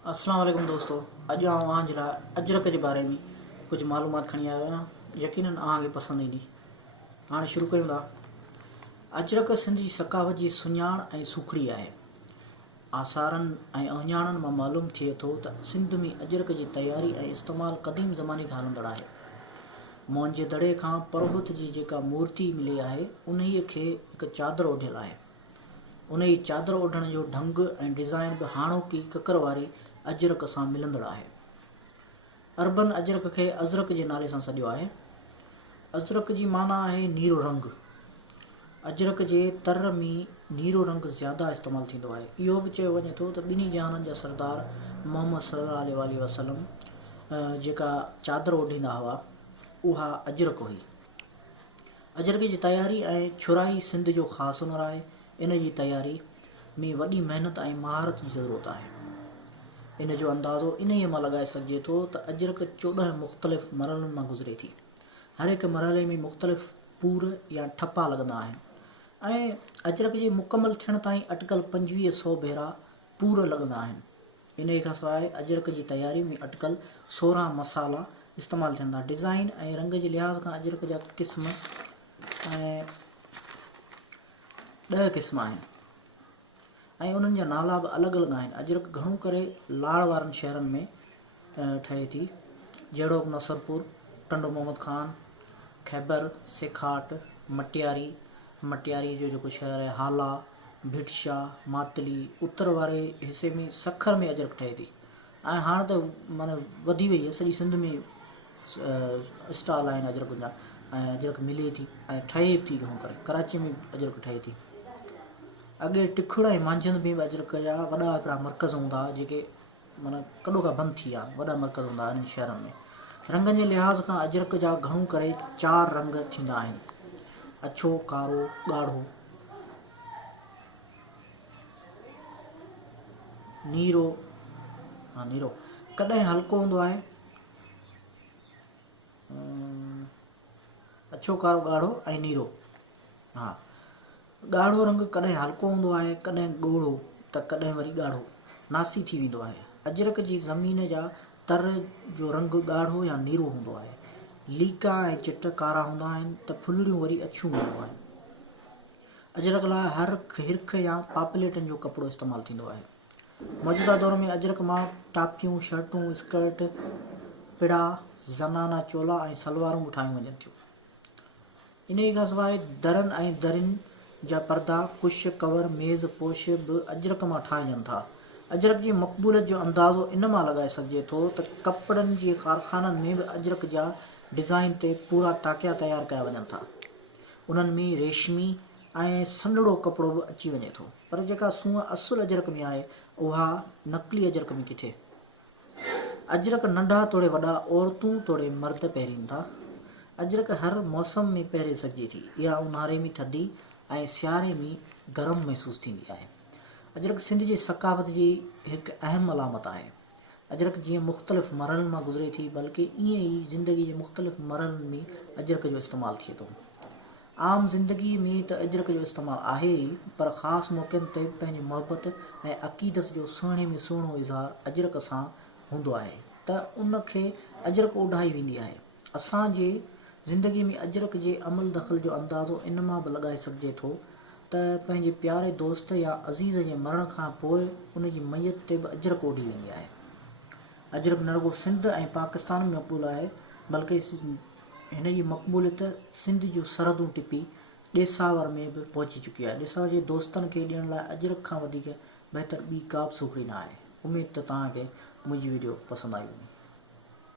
अस्सलाम वालेकुम दोस्तों। अॼु आउं अजरक के बारे में कुछ मालूमात खणी आयो आहियां। यकीनन आगे पसंद ईंदी। हाँ शुरू कयूं था। अजरक सिंध जी सकावत जी सुञाण ऐं सुखड़ी आहे। आसारनि ऐं अञाणनि मां मालूम थिए थो त सिंध में अजरक जी तयारी ऐं इस्तेमालु क़दीम ज़माने खां हलंदड़ आहे। मोहन जे दड़े खां परोहत जी जेका मूर्ति मिली आहे उन्हीअ खे हिकु चादर ओढियल आहे। उन जी चादर ओढ़ण जो ढंग ऐं डिज़ाइन बि हाणोकी ककर वारी अजरक सां मिलंदड़ आहे। अरबन अजरक खे अजरक जे नाले सां सॾियो आहे। अजरक जी माना आहे नीरो रंग। अजरक जे तर में नीरो रंग ज़्यादा इस्तेमालु थींदो आहे। इहो बि चयो वञे थो त ॿिन्ही जहाननि जा सरदार मोहम्मद सल्लल्लाहु अलैहि वसल्लम जेका चादर ओढ़ींदा हुआ उहा अजरक हुई। अजरक जी तयारी ऐं छुराई सिंध जो ख़ासि हुनर आहे। इन जी तयारी में वॾी महिनत ऐं महारत जी ज़रूरत आहे। इन जो अंदाज़ो इन मां लॻाए सघिजे थो त अजरक 14 मुख़्तलिफ़ मरहलनि मां गुज़रे थी। हर हिकु मरहले में मुख़्तलिफ़ पूर या ठपा लॻंदा आहिनि ऐं अजरक जे मुकमल थियण ताईं अटकल 2500 भेरा पूर लॻंदा आहिनि। इन खां सवाइ अजरक जी तयारी में अटकल 16 मसाला इस्तेमालु थींदा। डिज़ाइन ऐं रंग जे लिहाज़ खां अजरक जा क़िस्म ऐं 10 क़िस्म आहिनि ऐं उन्हनि जा नाला बि अलॻि अलॻि आहिनि। अजरक घणो करे लाड़ वारनि शहरनि में ठहे थी, जहिड़ो नसरपुर, टंडो मोहम्मद खान, खैबर, सेखाट, मटियारी जो जेको शहर आहे, हाला, भिटशाह, मातली। उत्तर वारे हिसे में सखर में अजरक ठहे थी ऐं हाणे त माना वधी वई आहे। सॼी सिंध में स्टॉल आहिनि अजरक जा ऐं अजरक मिले थी ऐं ठहे थी। घणो करे कराची में अजरक ठहे थी। अॻे टिखुड़ ऐं मांझंद में बि अजरक जा वॾा हिकिड़ा मर्कज़ हूंदा जेके माना कॾो खां बंदि थी विया। वॾा मर्कज़ हूंदा इन्हनि शहरनि में। रंगनि जे लिहाज़ खां अजरक जा घणो करे 4 रंग थींदा आहिनि: अछो, कारो, ॻाढ़ो, नीरो। कॾहिं हल्को हूंदो आहे। अछो, कारो, ॻाढ़ो ऐं नीरो। ॻाढ़ो रंग कॾहिं हल्को हूंदो आहे, कॾहिं ॻोढ़ो त कॾहिं वरी ॻाढ़ो नासी थी वेंदो आहे। अजरक जी ज़मीन जा तर जो रंग ॻाढ़ो या नीरो हूंदो आहे। लीका ऐं चिट कारा हूंदा आहिनि त फुलड़ियूं वरी अछियूं हूंदियूं आहिनि। अजरक लाइ हर हिरख या पापलेटनि जो कपिड़ो इस्तेमालु थींदो आहे। मौजूदा दौर में अजरक मां टापियूं, शर्टूं, स्कर्ट, पिड़ा, ज़नाना चोला ऐं सलवारूं बि ठाहियूं वञनि थियूं। इन खां सवाइ दरनि ऐं दरियुनि जा पर्दा, कुश, कवर, मेज़ पोश बि अजरक मां ठाहिजनि था। अजरक जी मक़बूलियत जो अंदाज़ो इन मां लॻाए सघिजे थो त कपिड़नि जे कारखाननि में बि अजरक जा डिज़ाइन ते पूरा ताकिया तयारु कया वञनि था। उन्हनि में रेशमी ऐं सन्हड़ो कपिड़ो बि अची वञे थो। पर जेका सूंहं असुलु अजरक में आहे उहा नकली अजरक में किथे। अजरक नंढा तोड़े वॾा, औरतूं तोड़े मर्द पहिरीनि था। अजरक हर मौसम में पहिरे सघिजे थी। इहा ऊन्हारे में थधी ऐं सियारे में गरम महसूसु थींदी आहे। अजरक सिंध जी सकावत जी हिकु अहम अलामत आहे। अजरक जीअं मुख़्तलिफ़ मरहलनि मां गुज़रे थी, बल्कि ईअं ई ज़िंदगी जे मुख़्तलिफ़ मरहलनि में अजरक जो इस्तेमालु थिए थो। आम ज़िंदगी में त अजरक जो इस्तेमालु आहे ई, पर ख़ासि मौक़नि ते पंहिंजी मुहबत ऐं अक़ीदत जो सुहिणे में सुहिणो इज़हार अजरक सां हूंदो आहे त उन खे अजरक ओढ़ाई वेंदी आहे। असांजे ज़िंदगी में अजरक जे अमल दख़ल जो अंदाज़ो इन मां बि लॻाए सघिजे थो त पंहिंजे प्यारे दोस्त या अज़ीज़ जे मरण खां पोइ उन जी मैयत ते बि अजरक ओढ़ी वेंदी आहे। अजरक न रुगो सिंध ऐं पाकिस्तान में मक़बूल आहे, बल्कि हिन जी मक़बूलियत सिंध जूं सरहदूं टिपी ॾेसावर में बि पहुची चुकी आहे। ॾेसावर जे दोस्तनि खे ॾियण लाइ अजरक खां वधीक बहितर ॿी का बि सूखड़ी न आहे। उमेद त तव्हांखे मुंहिंजी वीडियो पसंदि आई हूंदी।